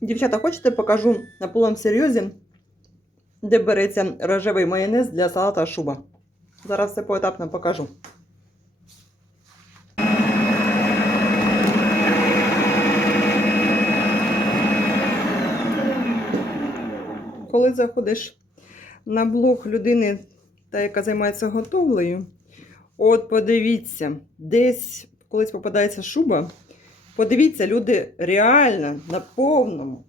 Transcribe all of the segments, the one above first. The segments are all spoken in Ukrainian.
Дівчата, хочете, покажу на повному серйозі, де береться рожевий майонез для салата шуба. Зараз все поетапно покажу. Коли заходиш на блог людини, та яка займається готовлею, от подивіться, десь колись попадається шуба. Подивіться, люди реально на повному.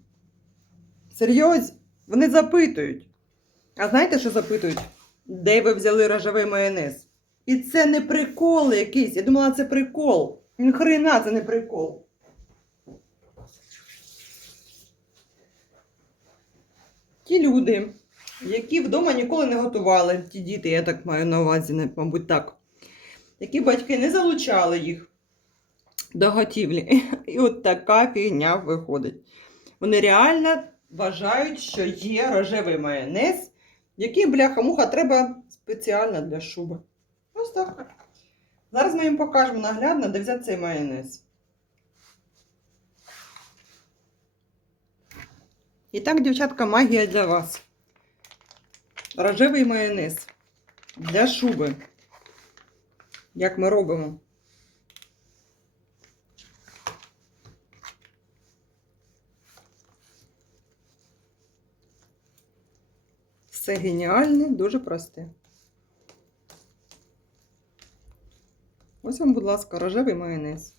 Серйозно, вони запитують. А знаєте, що запитують? Де ви взяли рожевий майонез? І це не прикол якийсь. Я думала, це прикол. Ні хрена, це не прикол. Ті люди, які вдома ніколи не готували, ті діти, я так маю на увазі, мабуть, так, які батьки не залучали їх до готівлі. І от така фігня виходить. Вони реально вважають, що є рожевий майонез, який, бляха-муха, треба спеціально для шуби. Ось так. Зараз ми їм покажемо наглядно, де взяти цей майонез. І так, дівчатка, магія для вас. Рожевий майонез для шуби. Як ми робимо? Все геніальне, дуже просте. Ось вам, будь ласка, рожевий майонез.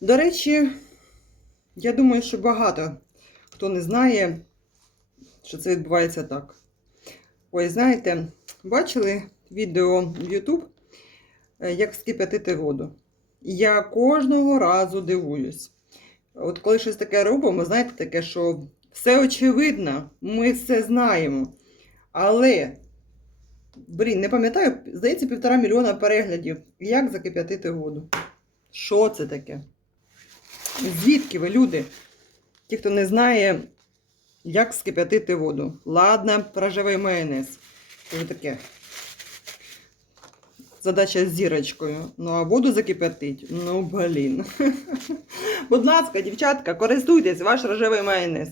До речі, я думаю, що багато хто не знає, що це відбувається так. Ой, знаєте, бачили відео в YouTube, е, як скип'ятити воду. Я кожного разу дивуюсь. От коли щось таке робимо, знаєте, таке, що все очевидно, ми все знаємо. Але, блін, не пам'ятаю, здається, півтора мільйона переглядів. Як закип'ятити воду? Що це таке? Звідки ви, люди? Ті, хто не знає, як скип'ятити воду. Ладно, рожевий майонез. Це таке. Задача з зірочкою. Ну, а воду закип'ятить. Ну, блін. Будь ласка, дівчатка, користуйтесь ваш рожевий майонез.